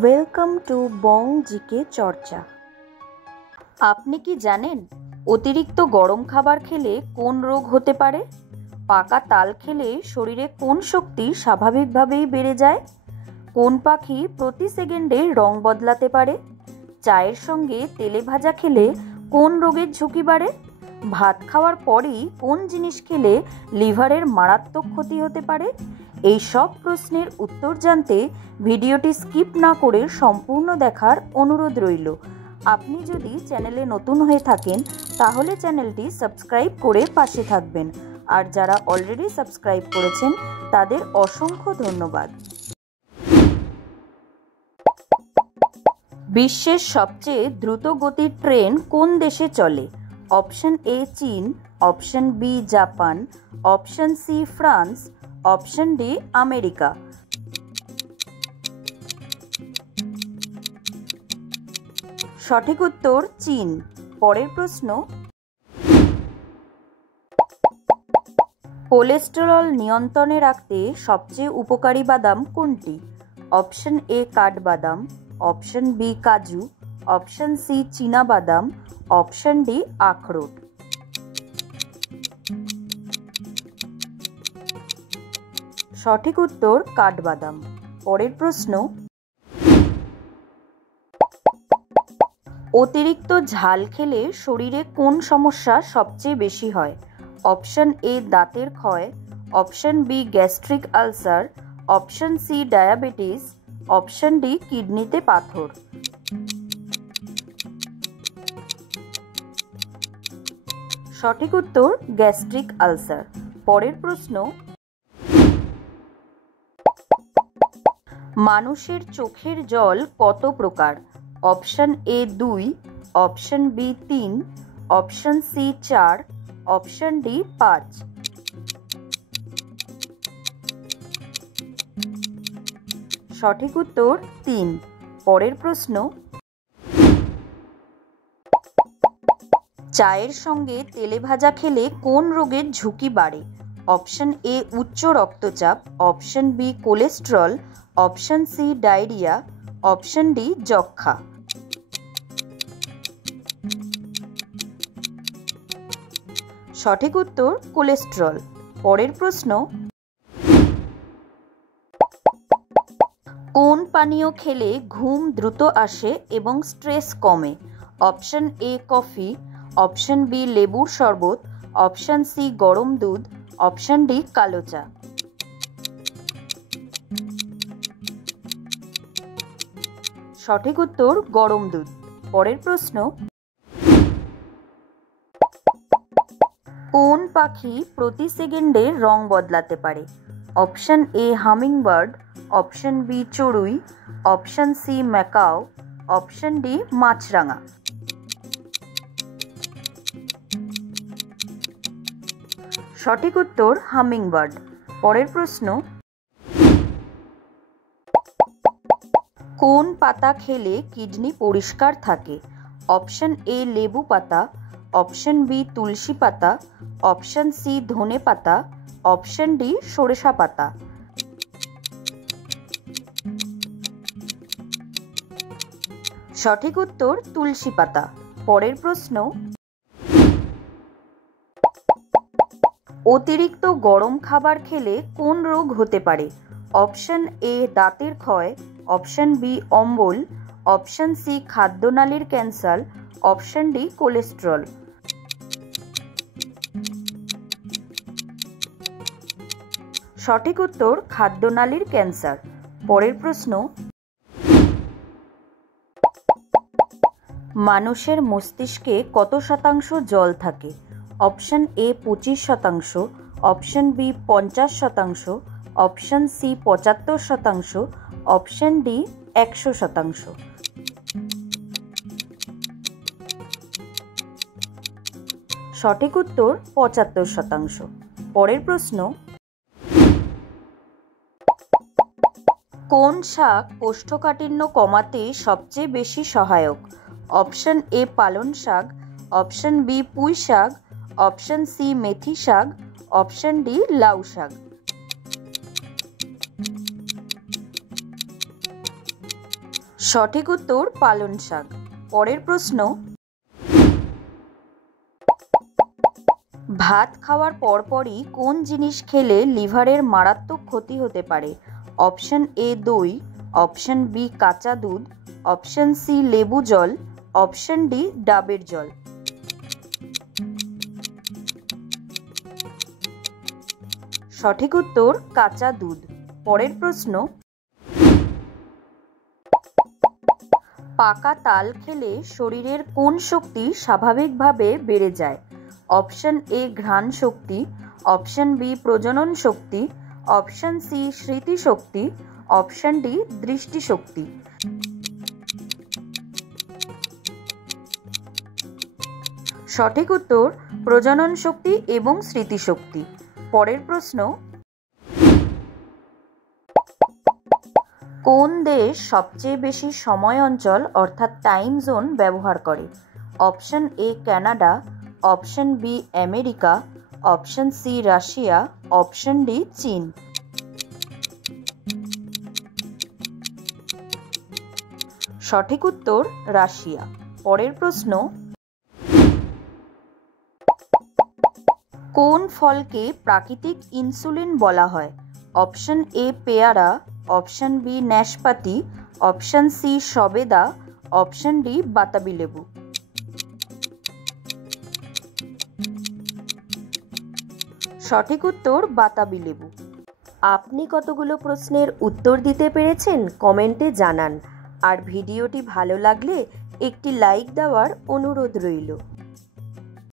Welcome to Bong GK চর্চা। আপনি কি জানেন অতিরিক্ত গরম খাবার খেলে কোন রোগ হতে পারে? পাকা তাল খেলে শরীরে কোন শক্তি স্বাভাবিকভাবেই বেড়ে যায়? কোন পাখি প্রতি সেকেন্ডে রং বদলাতে পারে? চায়ের সঙ্গে তেলে ভাজা খেলে কোন রোগের ঝুঁকি বাড়ে? ভাত খাওয়ার পরই কোন জিনিস খেলে লিভারের মারাত্মক ক্ষতি হতে পারে? এই সব প্রশ্নের উত্তর জানতে ভিডিওটি স্কিপ না করে সম্পূর্ণ দেখার অনুরোধ রইল। আপনি যদি চ্যানেলে নতুন হয়ে থাকেন তাহলে চ্যানেলটি সাবস্ক্রাইব করে পাশে থাকবেন, আর যারা অলরেডি সাবস্ক্রাইব করেছেন তাদের অসংখ্য ধন্যবাদ। বিশ্বের সবচেয়ে দ্রুত গতির ট্রেন কোন দেশে চলে? অপশন এ চীন, option B Japan, option C France, option D America. সঠিক উত্তর চীন। পরের প্রশ্ন, কোলেস্টেরল নিয়ন্ত্রণে রাখতে সবচেয়ে উপকারী বাদাম কোনটি? অপশন এ কাঠবাদাম, অপশন বি কাজু, অপশন সি চীনা বাদাম, অপশন ডি আখরোট। সঠিক উত্তর কাঠবাদাম। পরের প্রশ্ন, অতিরিক্ত ঝাল খেলে শরীরে কোন সমস্যা সবচেয়ে বেশি হয়? অপশন এ দাঁতের ক্ষয়, option B gastric ulcer, option C diabetes, option D কিডনিতে পাথর। সঠিক উত্তর গ্যাস্ট্রিক আলসার। পরের প্রশ্ন, মানুষের চোখের জল কত প্রকার? Option A 2, option B 3, option C 4, option D 5। সঠিক উত্তর 3। পরের প্রশ্ন, চায়ের সঙ্গে তেলে ভাজা খেলে কোন রোগের ঝুঁকি বাড়ে? অপশন এ উচ্চ রক্তচাপ, option B cholesterol, option C diarrhoea, option D যক্ষ্মা। সঠিক উত্তর কোলেস্টেরল। পরের প্রশ্ন, কোন পানীয় খেলে ঘুম দ্রুত আসে এবং স্ট্রেস কমে? Option A coffee, option B লেবুর শরবত, অপশন সি গরম দুধ, অপশন ডি কালো চা। সঠিক উত্তর গরম দুধ। পরের প্রশ্ন, কোন পাখি প্রতি সেকেন্ডে রং বদলাতে পারে? Option A hummingbird, option B চড়ুই, option C macaw, option D মাছরাঙা। সঠিক উত্তর হামিংবার্ড। পরের প্রশ্ন, কোন পাতা খেলে কিডনি পরিষ্কার থাকে? অপশন এ লেবু পাতা, অপশন বি তুলসী পাতা, অপশন সি ধনে পাতা, অপশন ডি সরিষা পাতা। সঠিক উত্তর তুলসী পাতা। পরের প্রশ্ন, অতিরিক্ত গরম খাবার খেলে কোন রোগ হতে পারে? অপশন এ দাঁতের ক্ষয়, অপশন বি অম্বল, অপশন সি খাদ্যনালীর ক্যান্সার, অপশন ডি কোলেস্টেরল। সঠিক উত্তর খাদ্যনালীর ক্যান্সার। পরের প্রশ্ন, মানুষের মস্তিষ্কে কত শতাংশ জল থাকে? Option A 25%, option B 50%, option C 75%, option D 100%। সঠিক উত্তর 75%। পরের প্রশ্ন, কোন শাক কোষ্ঠকাঠিন্য কমাতে সবচেয়ে বেশি সহায়ক? অপশন এ পালং শাক, অপশন বি পুঁই শাক, অপশন সি মেথি শাক, অপশন ডি লাউ শাক। সঠিক উত্তর পালং শাক। পরের প্রশ্ন, ভাত খাওয়ার পরপরই কোন জিনিস খেলে লিভারের মারাত্মক ক্ষতি হতে পারে? অপশন এ দই, অপশন বি কাঁচা দুধ, অপশন সি লেবু জল, অপশন ডি ডাবের জল। সঠিক উত্তর কাঁচা দুধ। পরের প্রশ্ন, পাকা তাল খেলে শরীরের কোন শক্তি স্বাভাবিকভাবে বেড়ে যায়? অপশন এ ঘ্রাণ শক্তি, অপশন বি প্রজনন শক্তি, অপশন সি স্মৃতিশক্তি, অপশন ডি দৃষ্টিশক্তি। সঠিক উত্তর প্রজনন শক্তি এবং স্মৃতিশক্তি। পরের প্রশ্ন, কোন দেশ সবচেয়ে বেশি সময় অঞ্চল অর্থাৎ টাইম জোন ব্যবহার করে? Option A Canada, option B America, option C Russia, option D চীন। সঠিক উত্তর রাশিয়া। পরের প্রশ্ন, কোন ফলকে প্রাকৃতিক ইনসুলিন বলা হয়? অপশন এ পেয়ারা, অপশন বি নাশপাতি, অপশন সি সবেদা, অপশন ডি বাতাবি লেবু। সঠিক উত্তর বাতাবি লেবু। আপনি কতগুলো প্রশ্নের উত্তর দিতে পেরেছেন কমেন্টে জানান। আর ভিডিওটি ভালো লাগলে একটি লাইক দেওয়ার অনুরোধ রইল।